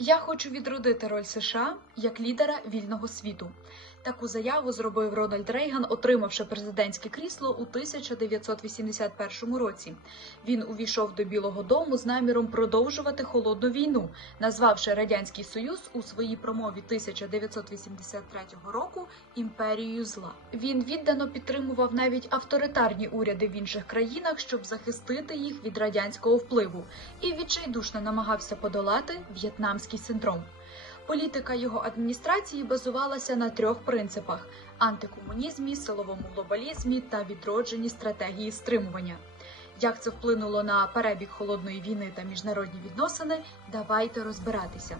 Я хочу відродити роль США як лідера вільного світу. Таку заяву зробив Рональд Рейган, отримавши президентське крісло у 1981 році. Він увійшов до Білого Дому з наміром продовжувати холодну війну, назвавши радянський союз у своїй промові 1983 року імперією зла. Він віддано підтримував навіть авторитарні уряди в інших країнах, щоб захистити їх від радянського впливу, і відчайдушно намагався подолати в'єтнамський синдром. Політика його адміністрації базувалася на трьох принципах: антикомунізмі, силовому глобалізмі та відродженні стратегії стримування. Як це вплинуло на перебіг холодної війни та міжнародні відносини? Давайте розбиратися.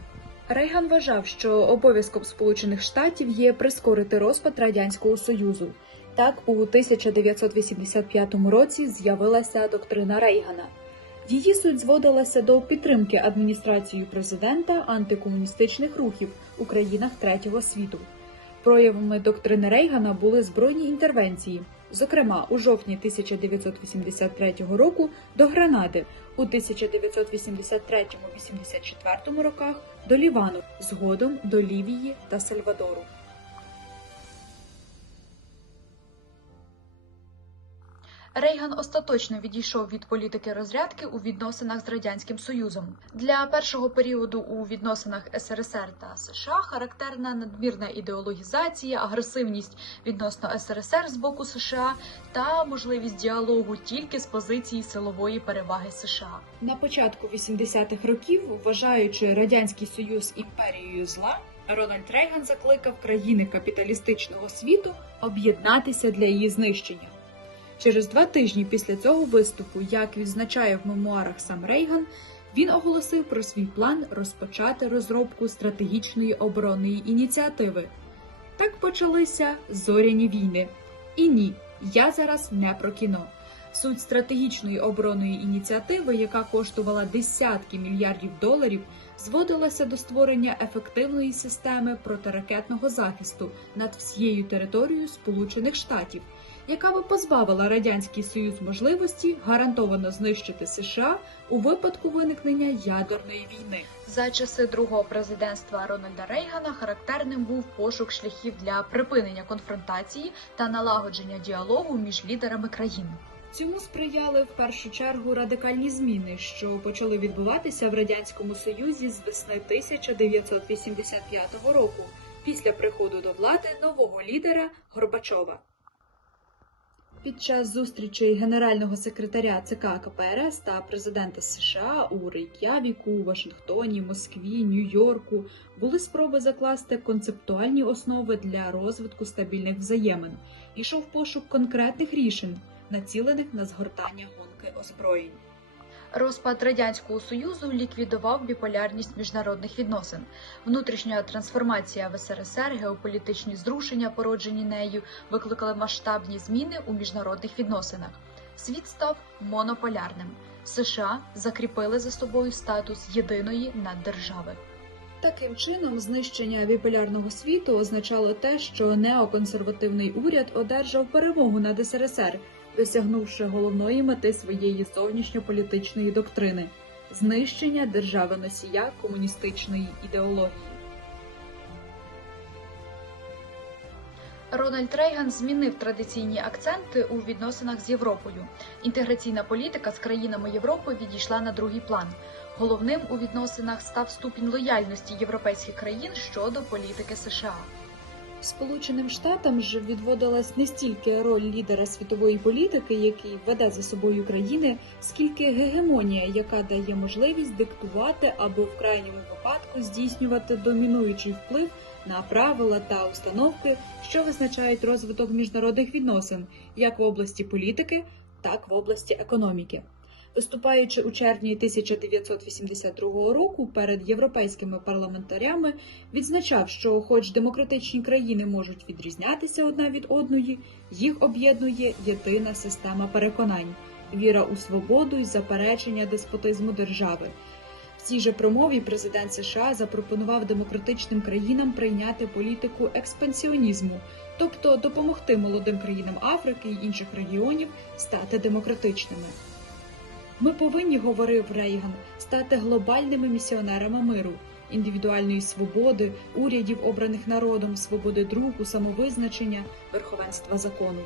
Рейган вважав, що обов'язком Сполучених Штатів є прискорити розпад радянського союзу. Так, у 1985 році з'явилася доктрина Рейгана. Її суть зводилася до підтримки адміністрацією президента антикомуністичних рухів у країнах третього світу. Проявами доктрини Рейгана були збройні інтервенції, зокрема у жовтні 1983 року до Гранади, у 1983-84 роках до Лівану, згодом до Лівії та Сальвадору. Рейган остаточно відійшов від політики розрядки у відносинах з радянським союзом. Для першого періоду у відносинах СРСР та США характерна надмірна ідеологізація, агресивність відносно СРСР з боку США та можливість діалогу тільки з позиції силової переваги США. На початку 80-х років, вважаючи радянський союз імперією зла. Рональд Рейган закликав країни капіталістичного світу об'єднатися для її знищення. Через два тижні після цього виступу, як відзначає в мемуарах сам Рейган, він оголосив про свій план розпочати розробку стратегічної оборонної ініціативи. Так почалися зоряні війни. І ні, я зараз не про кіно. Суть стратегічної оборонної ініціативи, яка коштувала десятки мільярдів доларів, зводилася до створення ефективної системи протиракетного захисту над всією територією Сполучених Штатів яка би позбавила радянський союз можливості гарантовано знищити США у випадку виникнення ядерної війни. За часи другого президентства Рональда Рейгана характерним був пошук шляхів для припинення конфронтації та налагодження діалогу між лідерами країн. Цьому сприяли в першу чергу радикальні зміни, що почали відбуватися в радянському союзі з весни 1985 року, після приходу до влади нового лідера Горбачова. Під час зустрічі генерального секретаря ЦК КПРС та президента США у Рейк'явіку, Вашингтоні, Москві, Нью-Йорку були спроби закласти концептуальні основи для розвитку стабільних взаємин. Ішов пошук конкретних рішень, націлених на згортання гонки озброєнь. Розпад радянського союзу ліквідував біполярність міжнародних відносин. Внутрішня трансформація в СРСР, геополітичні зрушення, породжені нею, викликали масштабні зміни у міжнародних відносинах. Світ став монополярним. США закріпили за собою статус єдиної наддержави. Таким чином, знищення біполярного світу означало те, що неоконсервативний уряд одержав перемогу над СРСР досягнувши головної мети своєї зовнішньополітичної доктрини знищення держави носія комуністичної ідеології. Рональд Рейган змінив традиційні акценти у відносинах з Європою. Інтеграційна політика з країнами Європи відійшла на другий план. Головним у відносинах став ступінь лояльності європейських країн щодо політики США. Сполученим Штатам ж відводилась не стільки роль лідера світової політики, який веде за собою країни, скільки гегемонія, яка дає можливість диктувати або в крайньому випадку здійснювати домінуючий вплив на правила та установки, що визначають розвиток міжнародних відносин, як в області політики, так в області економіки. Виступаючи у червні 1982 року перед європейськими парламентарями, відзначав, що, хоч демократичні країни можуть відрізнятися одна від одної, їх об'єднує єдина система переконань, віра у свободу і заперечення деспотизму держави. В цій же промові президент США запропонував демократичним країнам прийняти політику експансіонізму, тобто допомогти молодим країнам Африки і інших регіонів стати демократичними. Ми повинні, говорив Рейган, стати глобальними місіонерами миру. індивідуальної свободи, урядів, обраних народом, свободи друку, самовизначення, верховенства закону.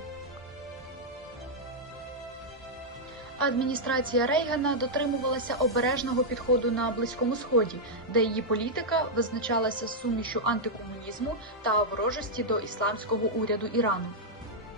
Адміністрація Рейгана дотримувалася обережного підходу на Близькому Сході, де її політика визначалася сумішю антикомунізму та ворожості до ісламського уряду Ірану.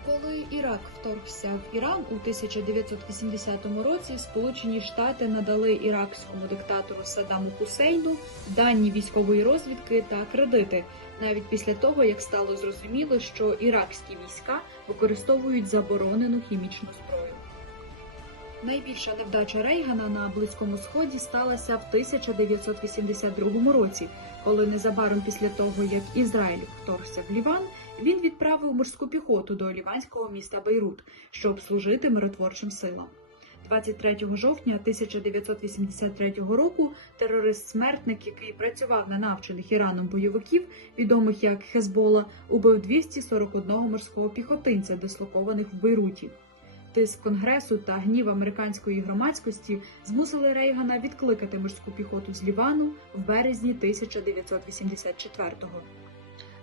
Коли Ірак вторгся в Іран у 1980 році, Сполучені Штати надали іракському диктатору Саддаму Хусейну дані військової розвідки та кредити, навіть після того як стало зрозуміло, що іракські війська використовують заборонену хімічну зброю. Найбільша невдача Рейгана на Близькому Сході сталася в 1982 році, коли незабаром після того, як Ізраїль вторгся в Ліван, він відправив морську піхоту до ліванського міста Бейрут, щоб служити миротворчим силам. 23 жовтня 1983 року терорист-смертник, який працював на навчених Іраном бойовиків, відомих як Хезбола, убив 241 морського піхотинця, дислокованих в Бейруті. Тиск конгресу та гнів американської громадськості змусили Рейгана відкликати морську піхоту з Лівану в березні 1984-го.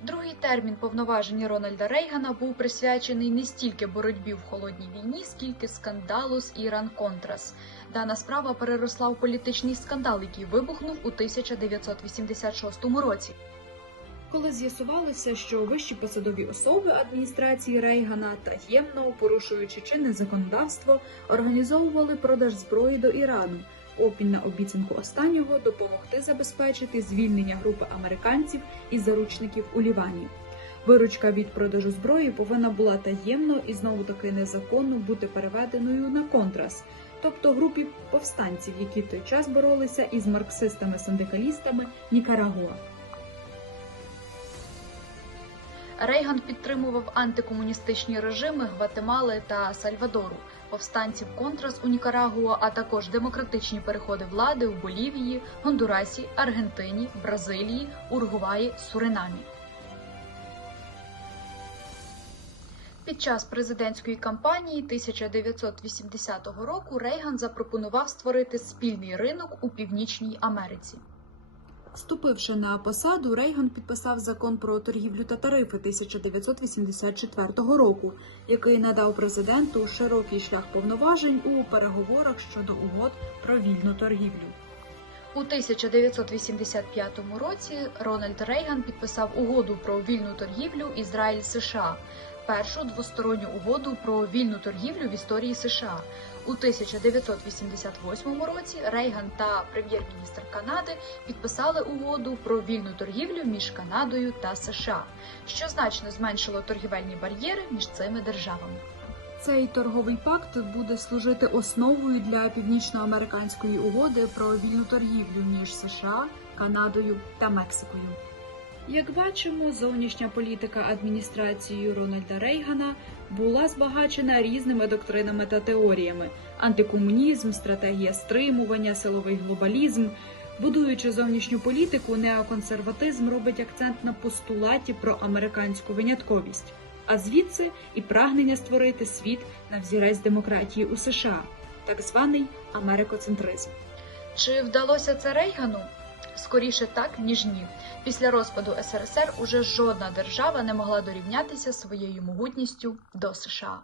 Другий термін повноважень Рональда Рейгана був присвячений не стільки боротьбі в холодній війні, скільки скандалу з Іран Контрас. Дана справа переросла в політичний скандал, який вибухнув у 1986 році. Коли з'ясувалося, що вищі посадові особи адміністрації Рейгана таємно, порушуючи чинне законодавство, організовували продаж зброї до Ірану, опін на обіцянку останнього допомогти забезпечити звільнення групи американців із заручників у Лівані. Виручка від продажу зброї повинна була таємно і знову таки незаконно бути переведеною на контрас, тобто групі повстанців, які в той час боролися із марксистами-синдикалістами Нікарагуа. Рейган підтримував антикомуністичні режими Гватемали та Сальвадору, повстанців Контрас у Нікарагуа, а також демократичні переходи влади у Болівії, Гондурасі, Аргентині, Бразилії, Уругваї, Суринамі. Під час президентської кампанії 1980 року Рейган запропонував створити спільний ринок у Північній Америці. Вступивши на посаду, Рейган підписав закон про торгівлю та тарифи 1984 року, який надав президенту широкий шлях повноважень у переговорах щодо угод про вільну торгівлю. У 1985 році Рональд Рейган підписав угоду про вільну торгівлю Ізраїль США, першу двосторонню угоду про вільну торгівлю в історії США. У 1988 році Рейган та прем'єр-міністр Канади підписали угоду про вільну торгівлю між Канадою та США, що значно зменшило торгівельні бар'єри між цими державами. Цей торговий пакт буде служити основою для північноамериканської угоди про вільну торгівлю між США, Канадою та Мексикою. Як бачимо, зовнішня політика адміністрації Рональда Рейгана була збагачена різними доктринами та теоріями: антикомунізм, стратегія стримування, силовий глобалізм. Будуючи зовнішню політику, неоконсерватизм робить акцент на постулаті про американську винятковість, а звідси і прагнення створити світ на взірець демократії у США, так званий америкоцентризм. Чи вдалося це Рейгану? Скоріше так, ніж ні. Після розпаду СРСР уже жодна держава не могла дорівнятися своєю могутністю до США.